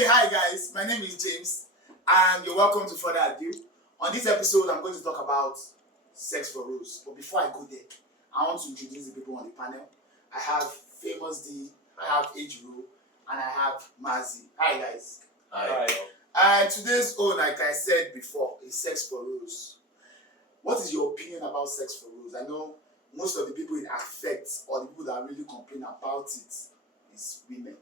Okay, hi guys, my name is James and you're welcome to Further Ado. On this episode, I'm going to talk about sex for rules. But before I go there, I want to introduce the people on the panel. I have Famous D, I have H. Rule, and I have Mazi. Hi guys. Hi. And today's own, like I said before, is sex for rules. What is your opinion about sex for rules? I know most of the people it affects or the people that really complain about it is women.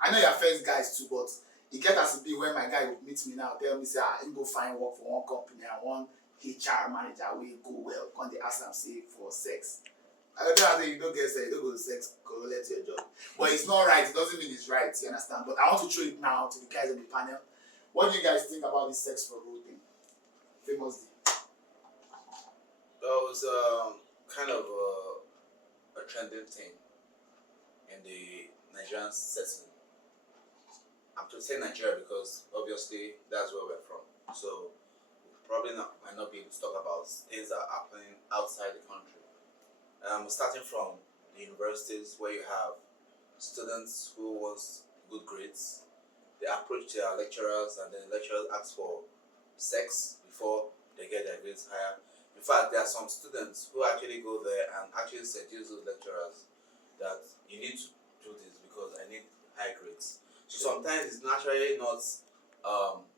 I know it affects guys too, but it gets as to be when my guy will meet me now, tell me, say, I go find work for one company, I want HR manager, we go well, when they ask them, say, for sex. I don't know, you don't get sex, you don't go to sex, go let your job. But it's not right, it doesn't mean it's right, you understand? But I want to show it now to the guys on the panel. What do you guys think about this sex for rule thing? Famous D. That was kind of a trending thing in the Nigerian setting. I'm to say Nigeria because obviously that's where we're from. So probably might not be able to talk about things that are happening outside the country. Starting from the universities where you have students who want good grades. They approach their lecturers and then lecturers ask for sex before they get their grades higher. In fact, there are some students who actually go there and actually seduce those lecturers that you need to do this because I need high grades. So sometimes it's naturally not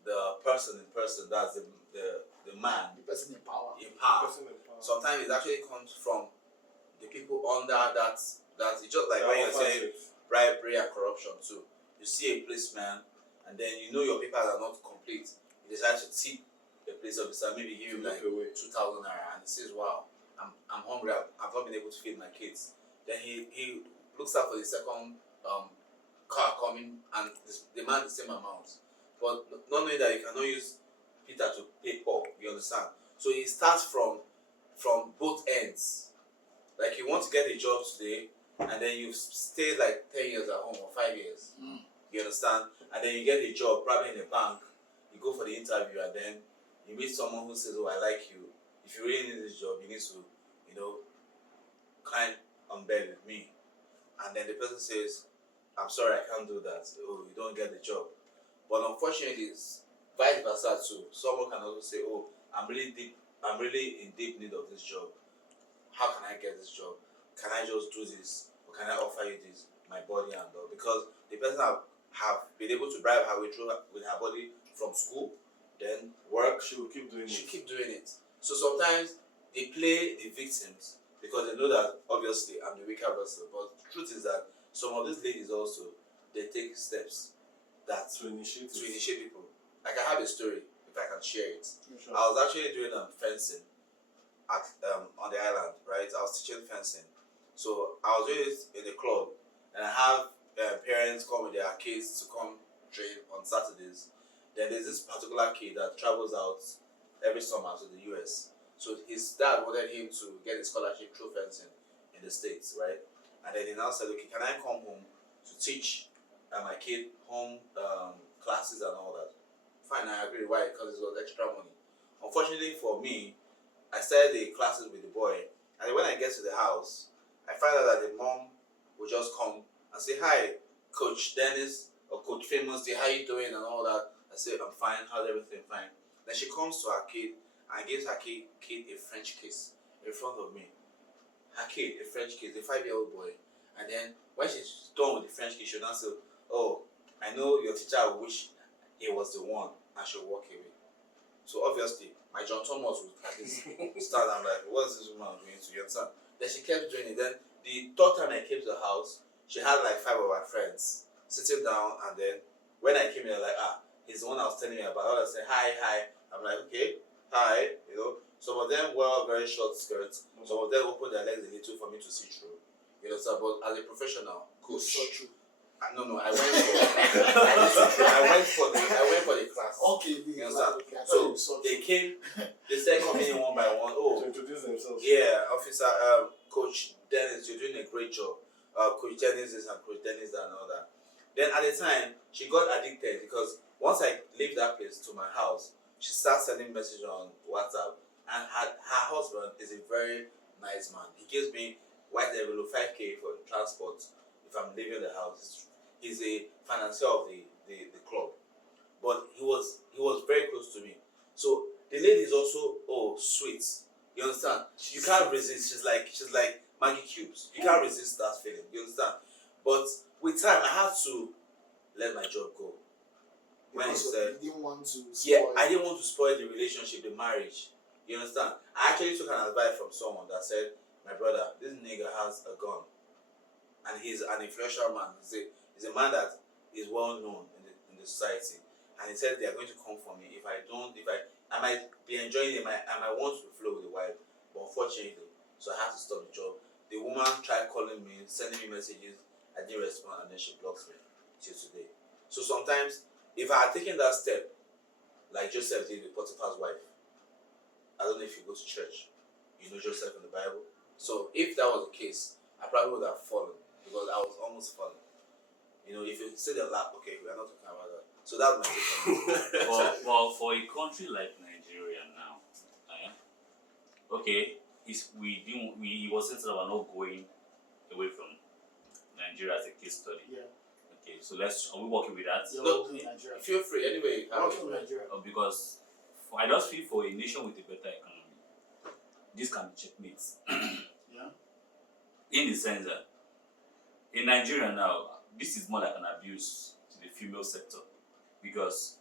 the person in person, that's the man. The person in power. Sometimes it actually comes from the people under that it's just like when you're saying bribery and corruption too. You see a policeman and then you know your papers are not complete. You decide to tip a police officer, maybe give him like 2,000 naira, and he says, "Wow, I'm hungry. I've not been able to feed my kids." Then he looks out for the second car coming, and demand the same amount, but not knowing that you cannot use Peter to pay Paul. You understand? So it starts from both ends. Like you want to get a job today, and then you've stayed like 10 years at home or 5 years. You understand? And then you get a job, probably in a bank. You go for the interview, and then you meet someone who says, "Oh, I like you. If you really need this job, you need to, climb on bed with me." And then the person says, "I'm sorry, I can't do that. Oh, you don't get the job." But unfortunately, it's vice versa too. Someone can also say, "Oh, I'm really in deep need of this job. How can I get this job? Can I just do this? Or can I offer you this, my body and all?" Because the person have been able to bribe her way through with her body from school, then work. She will keep doing it. So sometimes they play the victims because they know that obviously I'm the weaker person. But the truth is that some of these ladies also, they take steps that to initiate people. Like I have a story, if I can share it. Sure. I was actually doing fencing at on the island, right? I was teaching fencing. So I was doing it in a club, and I have parents come with their kids to come train on Saturdays. Then there's this particular kid that travels out every summer to the US. So his dad wanted him to get a scholarship through fencing in the States, right? And then he now said, "Okay, can I come home to teach my kid home classes and all that?" Fine, I agree. Why? Because it was extra money. Unfortunately for me, I started the classes with the boy, and when I get to the house, I find out that the mom will just come and say, "Hi, Coach Dennis or Coach Famous D, how you doing?" and all that. I say, "I'm fine. How's everything?" "Fine." Then she comes to her kid and gives her kid a French kiss in front of me. Her kid, a French kiss, a 5-year-old boy. And then when she's done with the French kiss, she'll now say, "Oh, I know your teacher wish he was the one," and she'll walk away. So obviously, my John Thomas would at least start. I'm like, "What's this woman doing to you?" Understand? Then she kept doing it. Then the third time I came to the house, she had like 5 of her friends sitting down, and then when I came in, like, he's the one I was telling you about. I was saying, hi. I'm like, "Okay, hi." Some of them wore very short skirts. Some of them opened their legs a little for me to see through. So, but as a professional coach, So true. No, I went for the class. Okay, You understand? So they came, they started coming in one by one. Oh, to introduce themselves. Yeah, officer, Coach Dennis, you're doing a great job. Coach Dennis is and Coach Dennis and all that. Then at the time, she got addicted because once I leave that place to my house, she starts sending messages on WhatsApp, and her husband is a very nice man. He gives me white envelope 5K for transport if I'm leaving the house. he's a financier of the club, but he was very close to me. So the lady is also sweet. You understand? You can't resist. She's like Maggie cubes. You can't resist that feeling. You understand? But with time, I had to let my job go. When he said, you didn't want to yeah, spoil. I didn't want to spoil the relationship, the marriage. You understand? I actually took an advice from someone that said, my brother, this nigga has a gun, and he's an influential man. He's a man that is well known in the society, and he said they are going to come for me if I don't. If I might be enjoying it, I might want to flow with the wife, but unfortunately, so I had to stop the job. The woman tried calling me, sending me messages. I didn't respond, and then she blocks me till today. So sometimes, if I had taken that step, like Joseph did with Potiphar's wife, I don't know if you go to church, you know Joseph in the Bible. So if that was the case, I probably would have fallen because I was almost falling. You know, if you say the lap, okay, we are not talking about that. So that's my take on it. Well, for a country like Nigeria now, okay, he was saying about not going away from Nigeria as a case study. Yeah. Okay, so are we working with that? You're No, working in Nigeria. Feel free, anyway. Working in Nigeria. Because I just feel for a nation with a better economy, this can be checkmate. Yeah. In the sense that in Nigeria now, this is more like an abuse to the female sector, because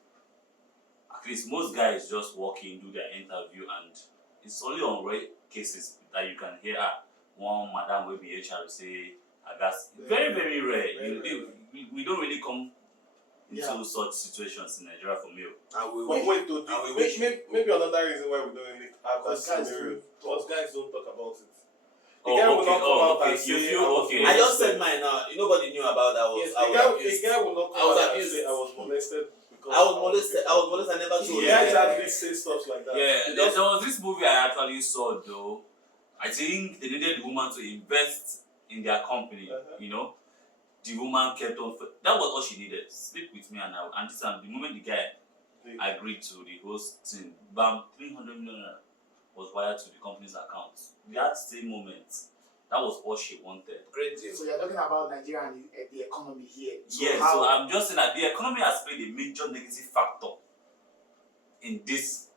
at least most guys just walk in, do their interview, and it's only on rare cases that you can hear one madam will be HR say, I guess very, very rare. We don't really come into such situations in Nigeria for male. And we But wait, though, and we wish. maybe another reason why we don't really have that Because guys scenario, because guys don't talk about it. The Oh, guy will okay, not come out okay. and You say, feel I was okay. I just molested. said mine now. Nobody knew about that. Yes, I was the guy will not I come was out and abused. say I was molested. Because I was molested. I never told The you. guys actually say stuff like that. Yeah, They there just- was this movie I actually saw though. I think they needed the woman to invest in their company. You know, the woman kept on. That was all she needed. Sleep with me and this time, the moment the guy agreed to the whole thing, bam, 300 million was wired to the company's account. That same moment, that was all she wanted. Great deal. So you're talking about Nigeria and the economy here. So Yeah, how, so I'm just saying that the economy has played a major negative factor in this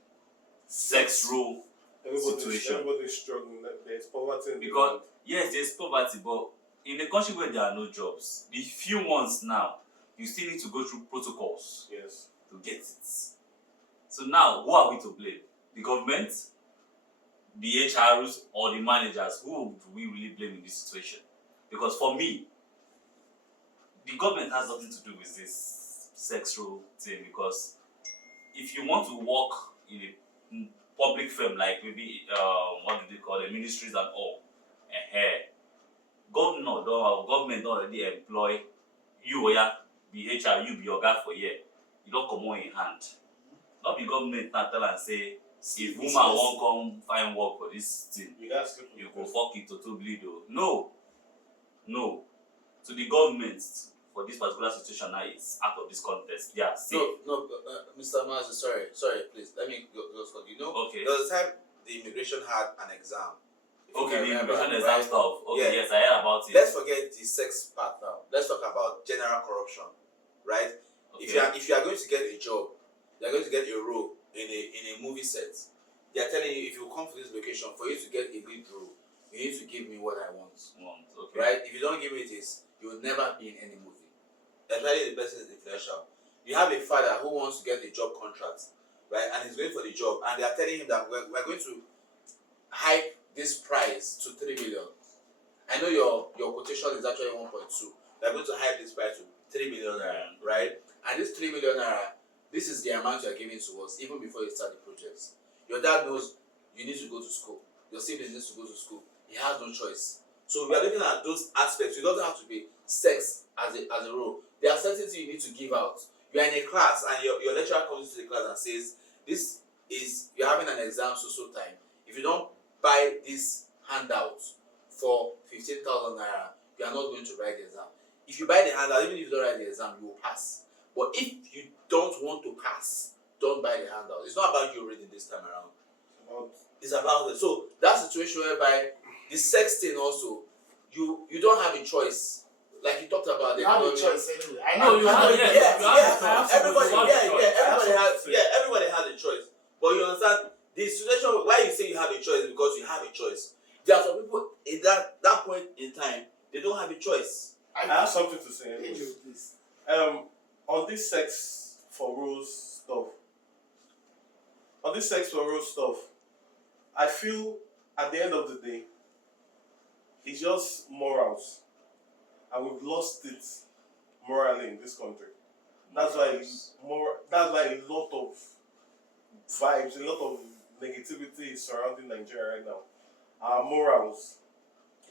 sex role situation. Everybody's struggling. There's poverty in the Because world. yes, there's poverty, but in a country where there are no jobs, the few ones now, you still need to go through protocols Yes. to get it. So now, who are we to blame? The government, the HRs, or the managers? Who do we really blame in this situation? Because for me, the government has nothing to do with this sex role thing. Because if you want to work in a public firm like maybe what do they call the ministries and all, government don't already employ you or be HR, you be your guy for year. You don't come on in hand. Not the government now tell and say if woman won't come find work for this thing, You guys sleep with you the go fuck it to bleed though. No. So the government for this particular situation now is out of this context. Yeah, safe. No, Mr. Mazu, sorry, please. Let me go. You know, Okay. there was a time the immigration had an exam. If you Okay, can the remember, immigration exam right? stuff. Okay, Yeah. yes, I heard about it. Let's forget the sex part now. Let's talk about general corruption, right? Okay. If you are going to get a job, you are going to get a role in a movie set. They are telling you if you come to this location for you to get a lead role, you need to give me what I want. Okay. Right? If you don't give me this, you will never be in any movie. Especially the person is influential. You have a father who wants to get a job contract, right? And he's going for the job, and they are telling him that we're going to hype this price to 3 million. I know your quotation is actually 1.2. We're going to hype this price to 3 million naira, right? And this 3 million naira, this is the amount you are giving to us even before you start the projects. Your dad knows you need to go to school. Your siblings need to go to school. He has no choice. So we are looking at those aspects. It doesn't have to be sex as a role. There are certain things you need to give out. You are in a class and your lecturer comes into the class and says, this is, you're having an exam so time. If you don't buy this handout for 15,000 naira, you are not going to write the exam. If you buy the handout, even if you don't write the exam, you will pass. But if you don't want to pass, don't buy the handout. It's not about you reading this time around. It's about it. So that situation whereby the sex thing also, you don't have a choice. like you talked about the You have a economy. choice anyway. I No, know you have, Yeah, yes, you have yeah. a choice. Everybody, You have a yeah, choice. yeah. Everybody I have has, something to say. yeah. Everybody has a choice. But you understand the situation why you say you have a choice is because you have a choice. There are some people in that point in time they don't have a choice. I have something to say. Angel, Anyway. please. On this sex for rules stuff. On this sex for rules stuff, I feel at the end of the day, it's just morals, and we've lost it morally in this country. That's why That's why a lot of vibes, a lot of negativity is surrounding Nigeria right now. Our morals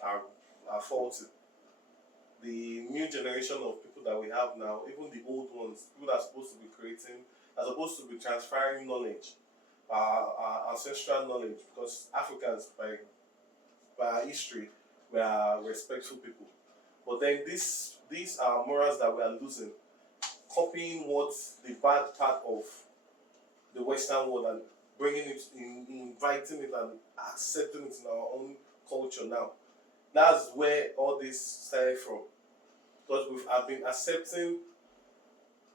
are faulty. The new generation of people that we have now, even the old ones, people that are supposed to be creating, are supposed to be transferring knowledge, our ancestral knowledge, because Africans by our history we are respectful people. But then these are morals that we are losing, copying what the bad part of the Western world and bringing it inviting it and accepting it in our own culture now. That's where all this started from. Because I've been accepting,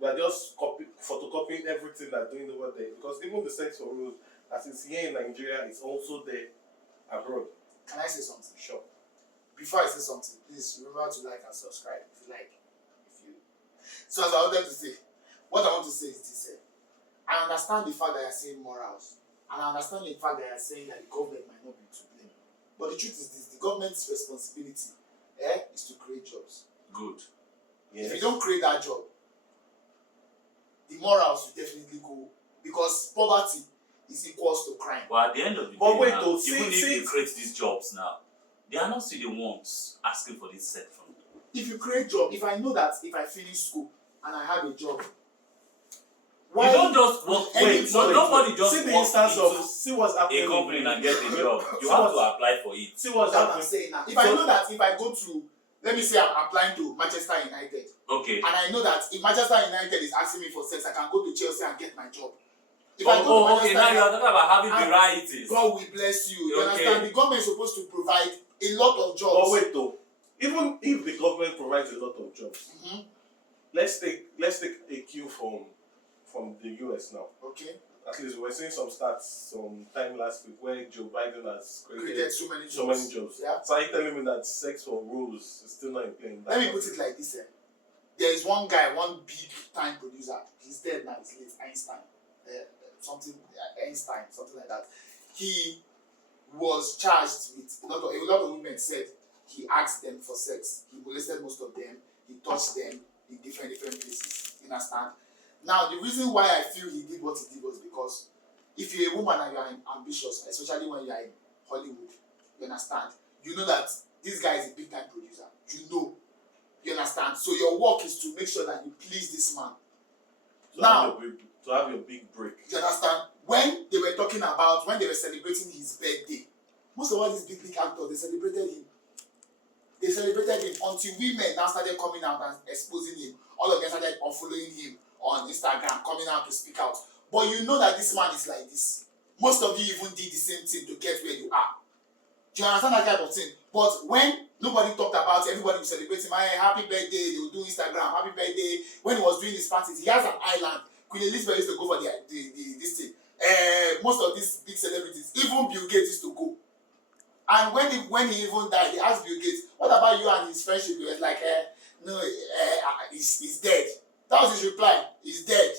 we are just photocopying everything they're doing over there. Because even the sex for rules, as it's here in Nigeria, it's also there abroad. Can I say something? Sure. Before I say something, please remember to like and subscribe if you like. So as I wanted to say, what I want to say is this. I understand the fact that you're saying morals, and I understand the fact that you're saying that the government might not be to blame. But the truth is this: the government's responsibility is to create jobs. Good. Yes. If you don't create that job, the morals will definitely go, because poverty is equals to crime. But at the end of the But day, wait, now, though, even if see- they create these jobs now, they are not still the ones asking for this set from them. If you create job, if I know that if I finish school and I have a job, You don't just walk. Wait, Nobody just see the walk instance into of see what's happening a company and get a job. You See have to what's- apply for it. See what's that's what I'm happening. saying now. If I know that if I go to, let me say I'm applying to Manchester United, Okay. and I know that if Manchester United is asking me for sex, I can go to Chelsea and get my job. If I go to Okay. Manchester Now you are United, talking about having and varieties. God will bless you. You Okay. understand? The government is supposed to provide a lot of jobs. But wait though, even if the government provides a lot of jobs, Mhm. let's take a cue from the US now. Okay. At least we were seeing some stats some time last week where Joe Biden has Created created so many jobs. so many jobs. Yeah. So are you telling me that sex for rules is still not in play in that Let me country? put it like this. There is one guy, one big time producer. He's dead now. He's late. Einstein, something like that. He was charged with a lot of women said he asked them for sex. He molested most of them. He touched them in different places. You understand? Now the reason why I feel he did what he did was because if you're a woman and you are ambitious, especially when you are in Hollywood, you understand? You know that this guy is a big time producer. You understand? So your work is to make sure that you please this man. To have your big break. You understand? When they were celebrating his birthday, most of all these big actors, they celebrated him until women now started coming out and exposing him. All of them started unfollowing him on Instagram, coming out to speak out. But you know that this man is like this. Most of you even did the same thing to get where you are. Do you understand that type of thing? But when nobody talked about it, everybody was celebrating my happy birthday, they would do Instagram, happy birthday. When he was doing his parties, he has an island. Queen Elizabeth used to go for this thing. Most of these big celebrities, even Bill Gates used to go. And when he even died, he asked Bill Gates, what about you and his friendship? He was like, no, he's dead. That was his reply, he's dead.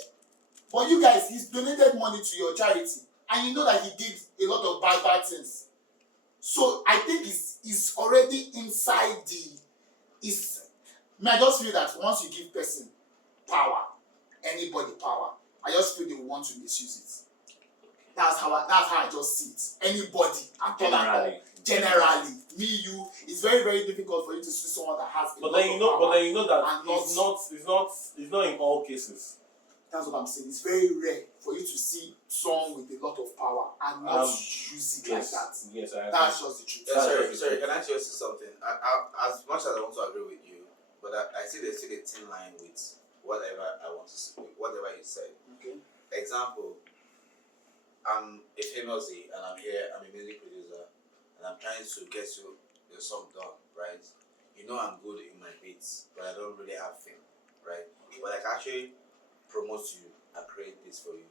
But you guys, he's donated money to your charity. And you know that he did a lot of bad things. So I think it's already inside I just feel that once you give person power, anybody power, I just feel they will want to misuse it. That's how I just see it. Anybody at all. Generally, me, you, it's very, very difficult for you to see someone that has a lot of power. But then you know that and it's not in all cases. That's what I'm saying. It's very rare for you to see someone with a lot of power and not use it like that. Yes, I agree. That's just the truth. Sorry, can I just say something? As much as I want to agree with you, but I see there's still a thin line with whatever I want to say, whatever you said. Okay. Example, I'm a famous and I'm here, I'm a music producer, and I'm trying to get your song done, right? you know I'm good in my beats, but I don't really have fame, right? But I can actually promote you, I create this for you,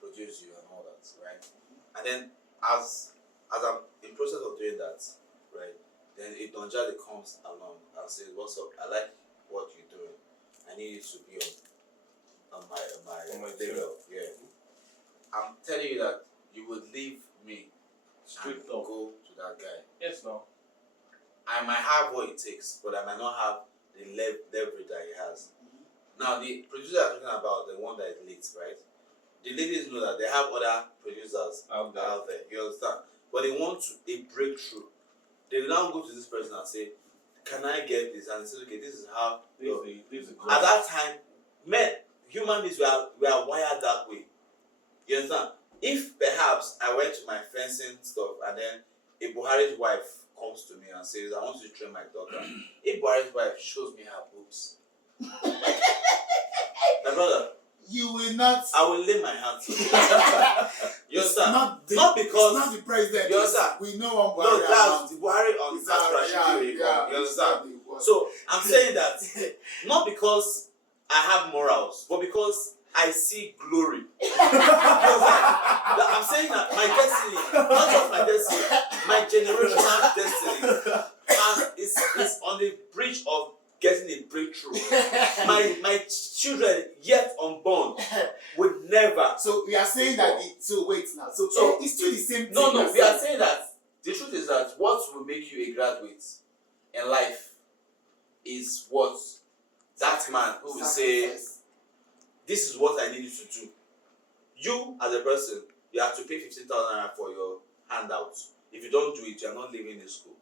produce you and all that, right? And then as I'm in process of doing that, right, then a Donja that comes along and says, "What's up? I like what you're doing. I need you to be on my level." Yeah. I'm telling you that you would leave me Straight and up. go to that guy. Yes, now. I might have what it takes, but I might not have the leverage that he has. Now, the producer I'm talking about, the one that is late, right? The ladies know that they have other producers Out there. You understand? But they want a breakthrough. They now go to this person and say, "Can I get this?" And they say, "Okay, this is how." This is At that time, men, human beings, we are wired that way. You understand? If perhaps I went to my fencing stuff and then a Buhari's wife comes to me and says, "I want you to train my daughter," if Buhari's wife shows me her boobs, my brother, You will not. I will lay my hands on you. You understand? Not because it's not the president. you understand? We know one No, Buhari that's around. the Buhari on It's that Rashidi. You understand? So I'm saying that not because I have morals, but because I see glory. You understand? I'm saying that my destiny, not just my destiny, my generational destiny, is on the bridge of getting a breakthrough. My children yet unborn would never. So we are saying that. So wait now. So it's still the same thing. No. We are saying that the truth is that what will make you a graduate in life is what that man who will say, "This is what I need you to do." You as a person, you have to pay 15,000 naira for your handout. If you don't do it, you are not living in school.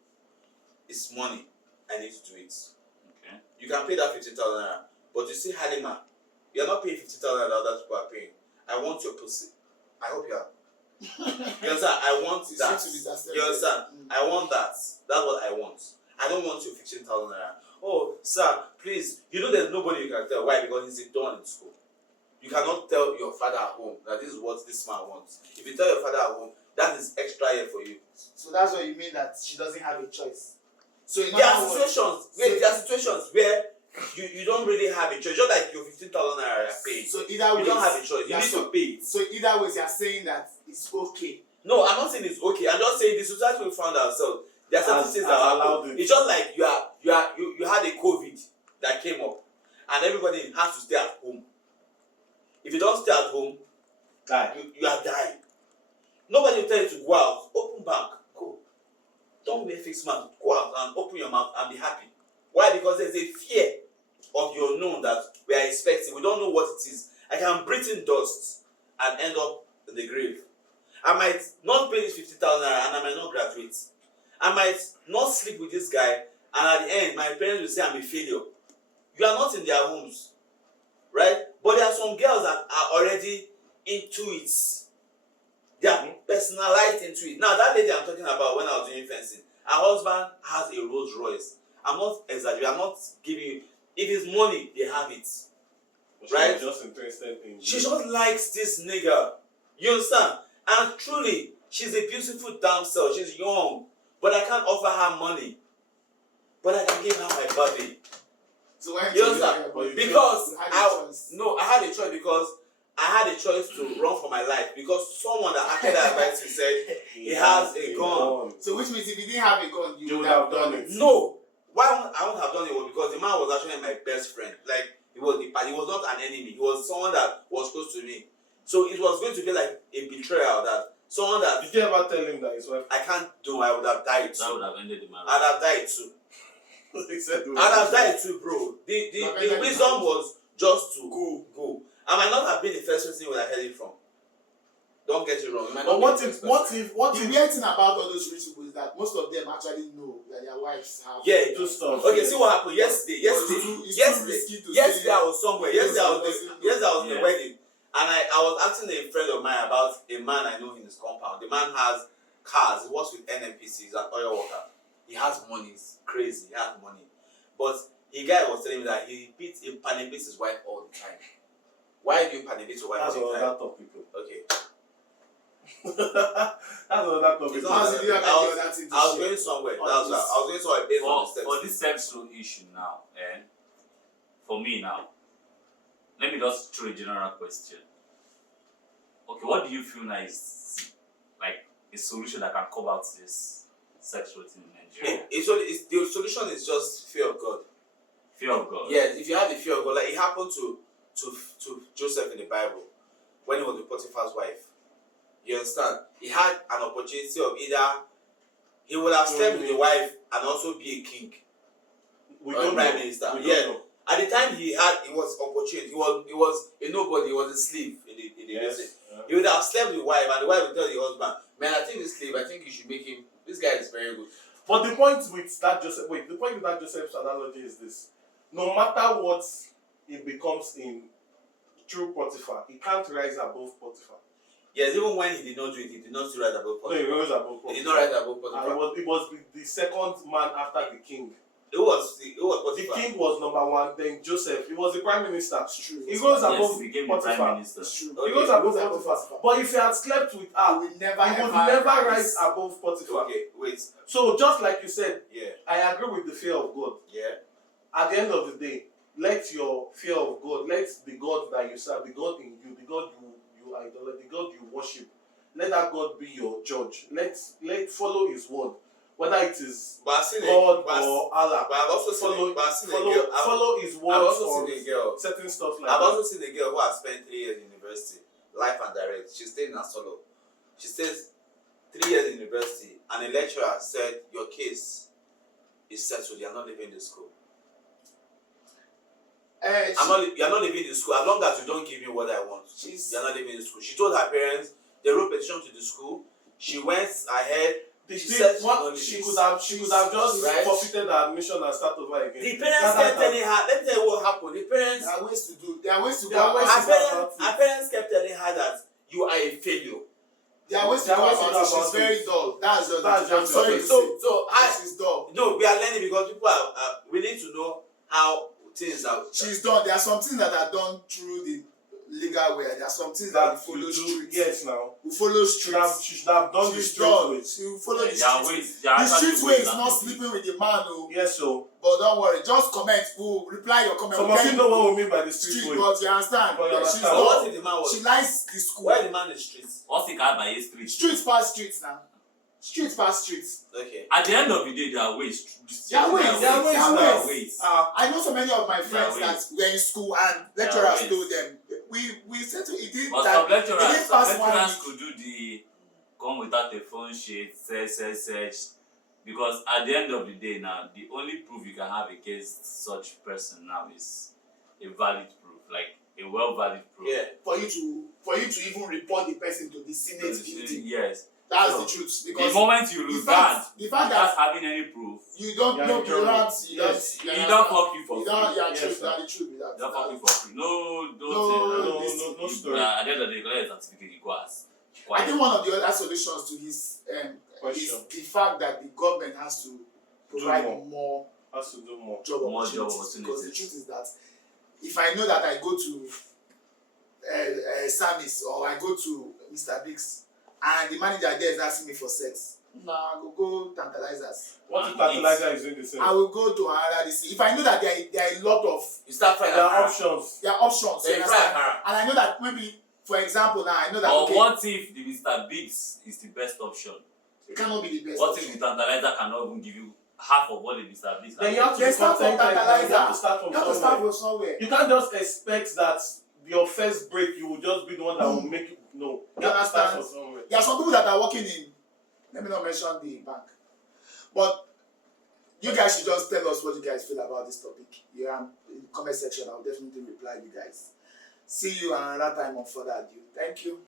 It's money. I need to do it. Okay. You can pay that 15,000 naira, but you see Halima, you are not paying 50,000 naira that other people are paying. I want your pussy. I hope you are. You understand? I want that. You understand? I want that. That's what I want. I don't want your 15,000 naira. "Oh, sir, please." You know there's nobody you can tell. Why? Because he's a don in school. You cannot tell your father at home that this is what this man wants. If you tell your father at home, that is extra here for you. So that's what you mean, that she doesn't have a choice. So in There are other words, situations where you don't really have a choice. Just like your 15,000 naira you're paying. So either way, You don't have a choice. You need to pay it. So either way, you are saying that it's okay. No, I'm not saying it's okay. I'm just saying the society we found ourselves. There are certain things that are allowed it. It's just like you had a COVID that came up, and everybody has to stay at home. If you don't stay at home, you are dying. Nobody will tell you to go out. Open bank, go. Don't be a fixed man. Go out and open your mouth and be happy. Why? Because there's a fear of the unknown that we are expecting. We don't know what it is. I can breathe in dust and end up in the grave. I might not pay this 50,000 naira and I might not graduate. I might not sleep with this guy, and at the end, my parents will say I'm a failure. You are not in their homes, right? But there are some girls that are already into it. They are personalized into it. Now, that lady I'm talking about when I was doing fencing, her husband has a Rolls Royce. I'm not exaggerating. I'm not giving you. If it's money, they have it. Right? She's just interested in. She just likes this nigga. You understand? And truly, she's a beautiful damsel. She's young. But I can't offer her money. But I can give her my body. So why You understand? Because I had a choice because I had a choice to run for my life. Because someone that actually advised me said he has a gun. So which means if he didn't have a gun, you would have done it. No. Why I won't have done it was because the man was actually my best friend. Like he was not an enemy. He was someone that was close to me. So it was going to be like a betrayal that someone that. Did you ever tell him that his wife? I can't do. I would have died too. That would have ended the marriage. I'd have died too. I'd have died too, bro. The wisdom was just to go. I might not have been the first person where I heard it from. Don't get it wrong. But what if? The weird thing about all those rich people is that most of them actually know that their wives have. Yeah, do stuff. Okay, see what happened yesterday. Yesterday I was somewhere. Yesterday I was in a wedding, and I was asking a friend of mine about a man I know in his compound. The man has cars. He works with NNPC. He's an oil worker. He has money. It's crazy. He has money, but the guy was telling me that he panic-beats his wife all the time. Why do you panic-beat your wife all the time? That's all that topic. Okay. That's another topic. It's not Once you have any I was- other thing to I was share going somewhere. on That's this. I was going somewhere based on the steps. For this sexual issue now, for me now, let me just throw a general question. Okay, what do you feel now is like a solution that can cover out this sexual thing in Nigeria? The solution is just fear of God. Fear of God. Yes, if you have the fear of God, like it happened to Joseph in the Bible when he was with Potiphar's wife. You understand? He had an opportunity of either he would have slept with the wife and also be a king We or a don't prime know. minister. We Yeah. don't know. At the time it was opportunity. He was a nobody. He was a slave in the Yes. music. He would have slept with the wife, and the wife would tell the husband, "Man, I think this slave. I think you should make him. This guy is very good." But the point with that Joseph's analogy is this: no matter what it becomes in through Potiphar, he can't rise above Potiphar. Yes, even when he did not do it, he did not still rise above No, he Potiphar. rose above Potiphar. He did not rise above Potiphar. It was the second man after the king. It was The Potiphar. king was number one, then Joseph. He was the prime minister. It's true. He goes Yes, above he became the prime Potiphar. minister. It's true. Okay. He goes He above goes above Potiphar. Potiphar. But if he had slept with He her, will never he would ever never rise. rise above Potiphar. Okay, wait. So just like you said, Yeah, I agree with the fear of God. yeah. At the end of the day, let your fear of God, let the God that you serve, the God in you, the God you idolize, the God you worship, let that God be your judge. Let follow His word, whether it is But I've seen God but or Allah. I've also seen Follow, but I've seen a girl. follow His I've word also on seen a girl. certain stuff like I've that. also seen a girl who has spent 3 years in university, life and direct. She stayed in Asolo. She says 3 years in university, and a lecturer said your case is settled. You are not leaving the school. You're not leaving the school as long as you don't give me what I want. You're not leaving the school. She told her parents. They wrote petition to the school. She went ahead. She said She could have just Right? forfeited her admission and start over again. The parents kept telling her. Let me tell you what happened. The parents. There are ways to do. There are ways to There are go ways about to it. Her parents kept telling her that you are a failure. There are ways to There go are ways to about go it. She's about very it. dull. That's just That's it. I'm just sorry it. to So say. She's dull. no, we are learning because people are. We need to know how things are. She's done. There are some things that are done through the legal way. There are some things that we follow streets. Yes, now. We follow She should have streets. done the She's straight done. way. She will follow the There are streets. ways. There are The actually street way ways is that not we do. sleeping with the man, oh. Yes, so. But don't worry. Just comment. We'll reply your comment. Some We'll of tell you know what we mean by the street street, way. but you understand. But you She's understand. But done. what if the man was? She likes the school. Where the man is streets? What's the car by a street? Streets past streets now. Streets past streets. Okay. At the end of the day, there are ways. There are ways. There are ways There now. are ways. I know so many of my friends Yeah, that were in school and Yeah, lecturers wait. told them we said to it did But that some lecturers, it didn't pass one week. could do the come without a phone sheet, search. Because at the end of the day now, the only proof you can have against such person now is a valid proof, like a well-valid proof. Yeah. for you to even report the person to the Senate building. Yes. That's So, the truth. The Because moment you lose that, the fact without that having any proof, you don't Yeah, know you you don't- don't yes, you you understand? don't fuck you for You free. don't Yes, truth sir. that the truth with that. You don't fuck you for free. No, don't No, say No, this- no You- story. At the end of the day, collect a certificate, you go as. I think one of the other solutions to his is Question. the fact that the government has to provide more. more Has to do more. job More job opportunities, because the opportunities. truth is that if I know that I go to Samis or I go to Mr. Biggs and the manager there is asking me for sex, I go tantalizers. What if fertilizer is doing the same? I will go to another DC. If I know that there are a lot of You start frying There are Akara. options. options, Then you you fry understand? Akara. And I know that maybe, for example, now I know that Or okay, what if the Mr. Biggs is the best option? it cannot be the best. What option. if the tantalizer cannot even give you half of what the Mr. Biggs Then can you have to They be start from contented. You have to tantalizer. start from You have to start somewhere. from somewhere. You can't just expect that your first break you will just be the one that will make you no. You have to start from understand? somewhere. There are some people that are working in, let me not mention the bank, but you guys should just tell us what you guys feel about this topic. Yeah, in the comment section, I'll definitely reply you guys. See you another time on Further Ado. Thank you.